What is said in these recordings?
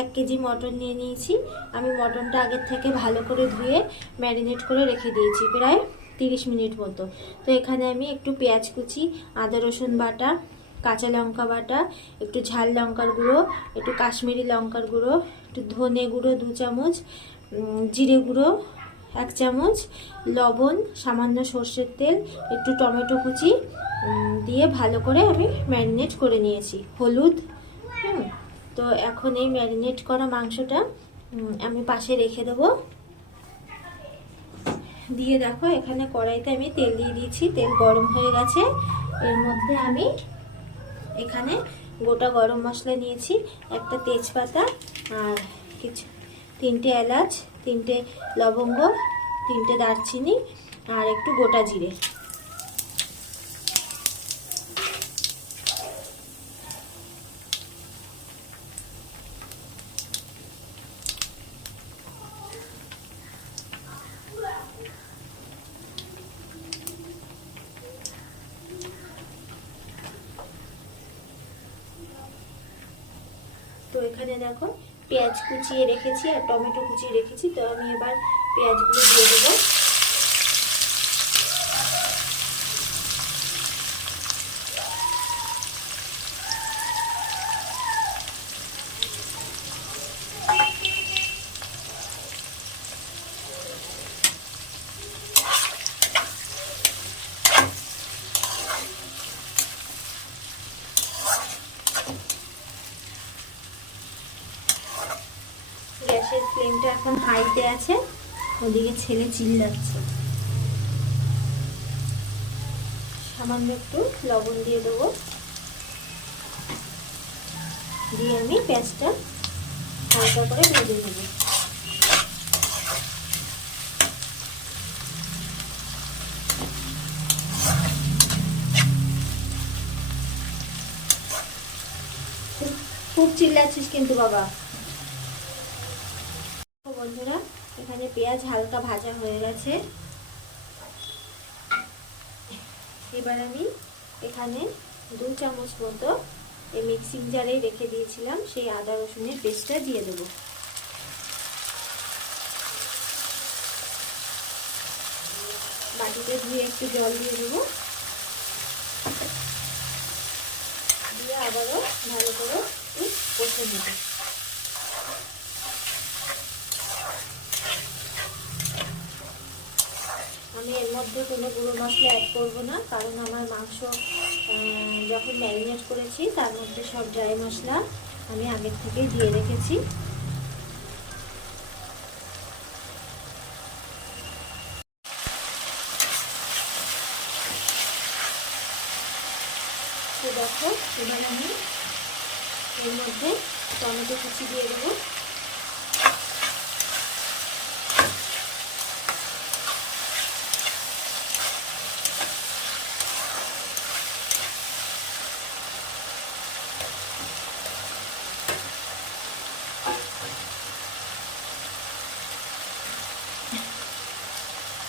1 KG mutton নিয়ে নিয়েছি। আমি মটনটা আগের থেকে ভালো করে ধুয়ে ম্যারিনেট করে রেখে দিয়েছি প্রায় 30 মিনিট মতো। তো এখানে আমি একটু পেঁয়াজ কুচি, আদা রসুন বাটা, কাঁচা লঙ্কা বাটা, একটু ঝাল লঙ্কার গুঁড়ো, একটু কাশ্মীরি লঙ্কার গুঁড়ো, একটু ধনে গুঁড়ো 2 চামচ, জিরে গুঁড়ো 1 চামচ, লবণ, সামান্য সর্ষের তেল, একটু টমেটো কুচি দিয়ে ভালো করে আমি ম্যারিনেট করে নিয়েছি। হলুদ। তো এখন এই ম্যারিনেট করা মাংসটা আমি পাশে রেখে দেবো। দিয়ে দেখো এখানে কড়াইতে আমি তেল দিয়ে দিয়েছি, তেল গরম হয়ে গেছে। এর মধ্যে আমি এখানে গোটা গরম মশলা নিয়েছি, একটা তেজপাতা আর কিছু 3টে এলাচ, 3টে লবঙ্গ, 3টে দারচিনি আর একটু গোটা জিরে। তো এখানে দেখো পেঁয়াজ কুচিয়ে রেখেছি আর টমেটো কুচিয়ে রেখেছি। তো আমি এবার পেঁয়াজগুলো দিয়ে দেবো। গ্যাসের ফ্লেমটা এখন হাইতে আছে, ওদিকে ছেলে চিল্লাচ্ছে। সামান্য একটু লবণ দিয়ে দেবো, দিয়ে আমি পেঁয়াজটা হালকা করে ভেজে নেব। খুব চিল্লাচ্ছিস কিন্তু বাবা। বন্ধুরা এখানে পেঁয়াজ হালকা ভাজা হয়ে গেছে। এবার আমি এখানে 2 চামচ মতো এই মিক্সিং জারে রেখে দিয়েছিলাম সেই আদা রসুনের পেস্টটা দিয়ে দেবো। বাটিতে ধুয়ে একটু জল দিয়ে দেবো, দিয়ে আবারও ভালো করে কষে নেব। আমি এর মধ্যে কোনো গুঁড়ো মশলা অ্যাড করবো না, কারণ আমার মাংস যখন ম্যারিনেট করেছি তার মধ্যে সব ড্রাই মশলা আমি আগের থেকেই দিয়ে রেখেছি। তো দেখো এবার আমি এর মধ্যে টমেটো কুচি দিয়ে দেবো।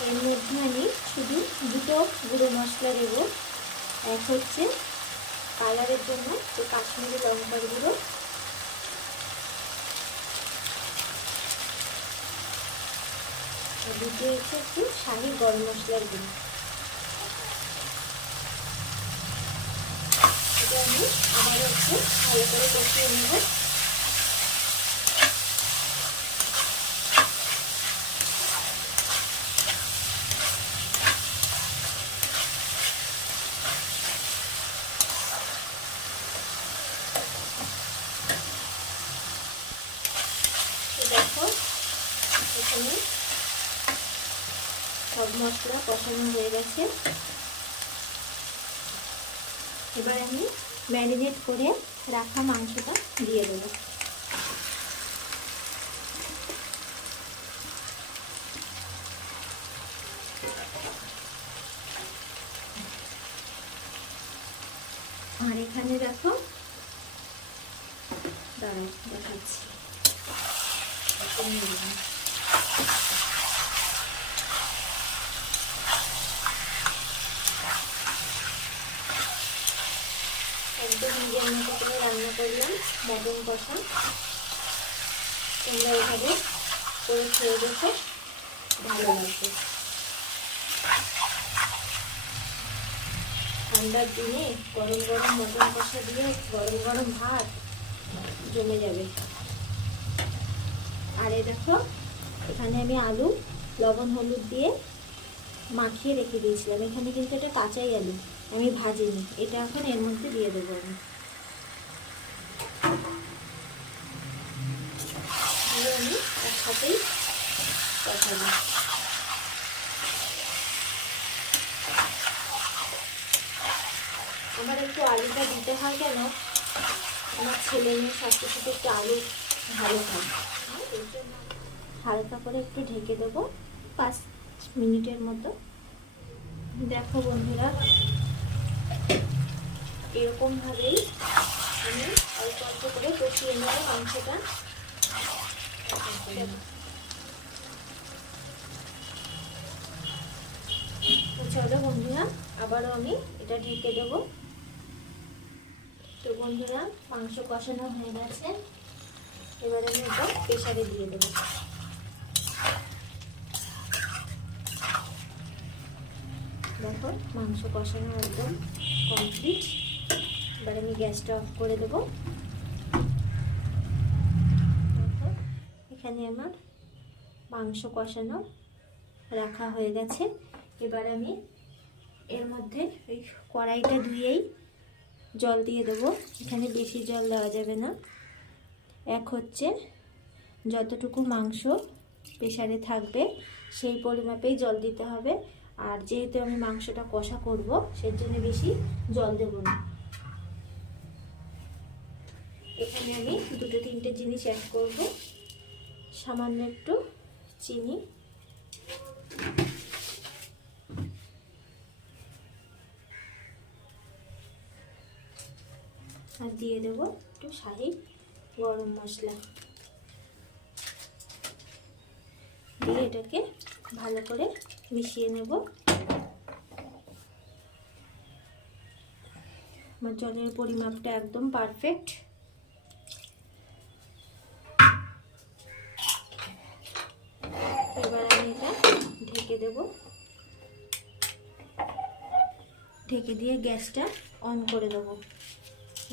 এর মধ্যে আমি শুধু 2টো গুঁড়ো মশলা দেবো। এক হচ্ছে কালারের জন্য তো কাশ্মীরি লঙ্কার গুঁড়ো, আর দ্বিতীয় হচ্ছে একটু শাহি গরম মশলার গুঁড়ো। এটা আমি আবারও একটু ভালো করে কষিয়ে নেব। দেখো এখানে সব মশলা কষানো হয়ে গেছে। এবার আমি ম্যারিনেট করে রাখা মাংসটা দিয়ে দেবো। আর এখানে দেখো, দাঁড়াও দেখাচ্ছি। একদম নিজের মতো করে রান্না করলাম মটন কষা। তোমরা এভাবে করে খেয়ে দেখো, ভালো লাগবে। ঠান্ডার দিনে গরম গরম মটন কষা দিয়ে গরম গরম ভাত জমে যাবে। আর এই দেখো, এখানে আমি আলু লবণ হলুদ দিয়ে মাখিয়ে রেখে দিয়েছিলাম। এখানে কিন্তু এটা কাঁচাই আলু, আমি ভাজিনি। এটা এখন এর মধ্যে দিয়ে দেবো আমি। আমি একসাথেই কষাবো। আমার একটু আলুটা দিতে হয় কেন, আমার ছেলে মেয়ে সাথে সাথে একটু আলু ভালো খায়। হালকা করে একটু ঢেকে দেবো 5 মিনিটের মতো। দেখো বন্ধুরা, এরকমভাবেই আমি অল্প অল্প করে কষিয়ে নেব মাংসটা। চলো বন্ধুরা, আবারও আমি এটা ঢেকে দেবো। তো বন্ধুরা, মাংস কষানো হয়ে গেছে। এবার আমি এটা প্রেসারে দিয়ে দেবো। দেখো, মাংস কষানো একদম কমপ্লিট। এবার আমি গ্যাসটা অফ করে দেবো। দেখো, এখানে আমার মাংস কষানো রাখা হয়ে গেছে। এবার আমি এর মধ্যে ওই কড়াইটা ধুয়েই জল দিয়ে দেবো। এখানে বেশি জল দেওয়া যাবে না। হচ্ছে যতটুকু মাংস প্রেসারে থাকবে সেই পরিমাপেই জল দিতে হবে। আর যেহেতু আমি মাংসটা কষা করব, সেই জন্য বেশি জল দেব না। এখানে আমি 2-3টে জিনিস অ্যাড করব। সামান্য একটু চিনি, আর দিয়ে দেবো একটু শাহি গরম মশলা। দিয়ে এটাকে ভালো করে মিশিয়ে নেব। আমার জলের পরিমাপটা একদম পারফেক্ট। এবার আমি এটা ঢেকে দেব। ঢেকে দিয়ে গ্যাসটা অন করে দেবো।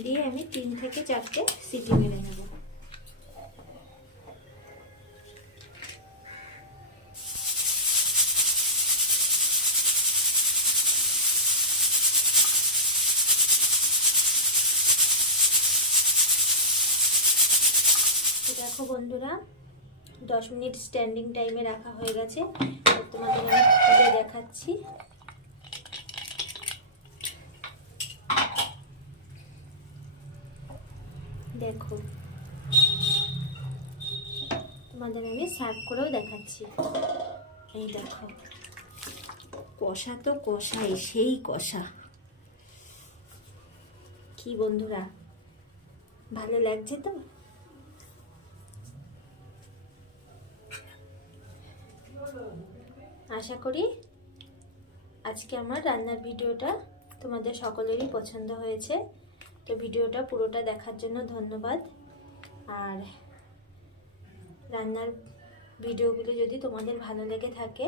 দিয়ে আমি 3 থেকে 4টে সিটি মেরে নেব। দেখো বন্ধুরা, 10 মিনিট স্ট্যান্ডিং টাইমে রাখা হয়ে গেছে। তোমাদের আমি খুলে দেখাচ্ছি। দেখো, তোমাদের আমি সার্ভ করেও দেখাচ্ছি। এই দেখো, কষা তো কষাই, সেই কষা। কি বন্ধুরা, ভালো লাগছে তো? আশা করি আজকে আমার রান্নার ভিডিওটা তোমাদের সকলেরই পছন্দ হয়েছে। তো ভিডিওটা পুরোটা দেখার জন্য ধন্যবাদ। আর রান্নার ভিডিওগুলো যদি তোমাদের ভালো লেগে থাকে,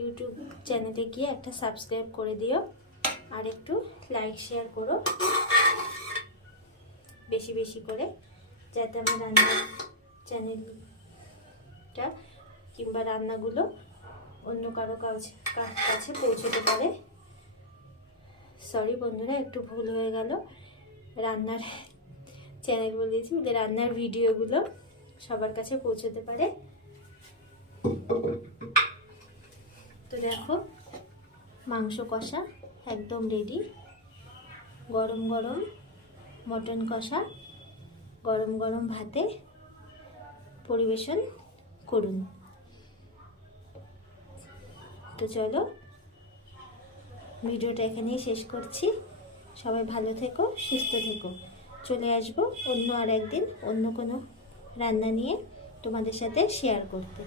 ইউটিউব চ্যানেলে গিয়ে একটা সাবস্ক্রাইব করে দিও। আর একটু লাইক শেয়ার করো বেশি বেশি করে, যাতে আমার রান্নার চ্যানেলটা কিংবা রান্নাগুলো অন্য কারো কাছে পৌঁছতে পারে। সরি বন্ধুরা, একটু ভুল হয়ে গেল। রান্নার চ্যানেল বলেছি, রান্নার ভিডিওগুলো সবার কাছে পৌঁছতে পারে। তো দেখো, মাংস কষা একদম রেডি। গরম গরম মটন কষা গরম গরম ভাতে পরিবেশন করুন। তো চলো, ভিডিওটা এখানেই শেষ করছি। সবাই ভালো থেকো, সুস্থ থেকো। চলে আসবো অন্য আর একদিন অন্য কোনো রান্না নিয়ে তোমাদের সাথে শেয়ার করতে।